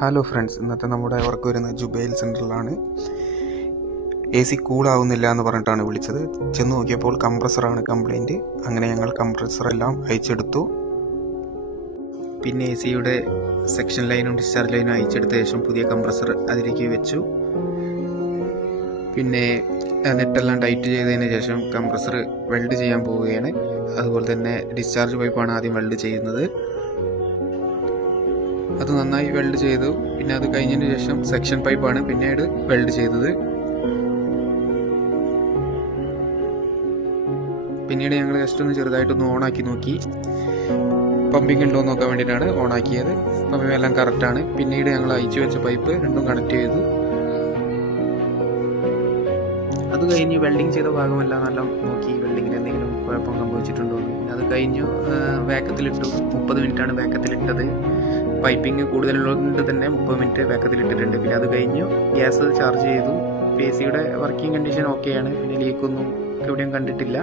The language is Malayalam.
ഹലോ ഫ്രണ്ട്സ്, ഇന്നത്തെ നമ്മുടെ വർക്ക് വരുന്നത് ജുബൈൽ സെൻറ്ററിലാണ്. എ സി കൂളാവുന്നില്ല എന്ന് പറഞ്ഞിട്ടാണ് വിളിച്ചത്. ചെന്ന് നോക്കിയപ്പോൾ കംപ്രസറാണ് കംപ്ലൈൻറ്റ്. അങ്ങനെ ഞങ്ങൾ കംപ്രസറെല്ലാം അയച്ചെടുത്തു. പിന്നെ എ സിയുടെ സെക്ഷൻ ലൈനും ഡിസ്ചാർജ് ലൈനും അയച്ചെടുത്ത ശേഷം പുതിയ കംപ്രസർ അതിലേക്ക് വെച്ചു. പിന്നെ നെറ്റെല്ലാം ടൈറ്റ് ചെയ്തതിന് ശേഷം കംപ്രസർ വെൽഡ് ചെയ്യാൻ പോവുകയാണ്. അതുപോലെ തന്നെ ഡിസ്ചാർജ് പൈപ്പാണ് ആദ്യം വെൽഡ് ചെയ്യുന്നത്. അത് നന്നായി വെൽഡ് ചെയ്തു. പിന്നെ അത് കഴിഞ്ഞതിന് ശേഷം സെക്ഷൻ പൈപ്പാണ് പിന്നീട് വെൽഡ് ചെയ്തത്. പിന്നീട് ഞങ്ങൾ ജസ്റ്റ് ഒന്ന് ചെറുതായിട്ടൊന്ന് ഓണാക്കി നോക്കി, പമ്പിങ് ഉണ്ടോ എന്ന് നോക്കാൻ വേണ്ടിയിട്ടാണ് ഓണാക്കിയത്. പമ്പിങ് എല്ലാം കറക്റ്റാണ്. പിന്നീട് ഞങ്ങൾ അയച്ചു വെച്ച പൈപ്പ് രണ്ടും കണക്ട് ചെയ്തു. അത് കഴിഞ്ഞ് വെൽഡിങ് ചെയ്ത ഭാഗമെല്ലാം നല്ല നോക്കി, വെൽഡിങ്ങിന് എന്തെങ്കിലും കുഴപ്പം സംഭവിച്ചിട്ടുണ്ടോ. പിന്നെ അത് കഴിഞ്ഞു വേക്കത്തിലിട്ടു. 30 മിനിറ്റാണ് വേക്കത്തിലിട്ടത്. പൈപ്പിംഗ് കൂടുതലുള്ളതുകൊണ്ട് തന്നെ 30 മിനിറ്റ് വേക്കത്തിലിട്ടിട്ടുണ്ട്. പിന്നെ അത് കഴിഞ്ഞു ഗ്യാസ് ചാർജ് ചെയ്തു. എ സിയുടെ വർക്കിംഗ് കണ്ടീഷൻ ഓക്കെയാണ്. പിന്നെ ലീക്കൊന്നും എവിടെയും കണ്ടിട്ടില്ല.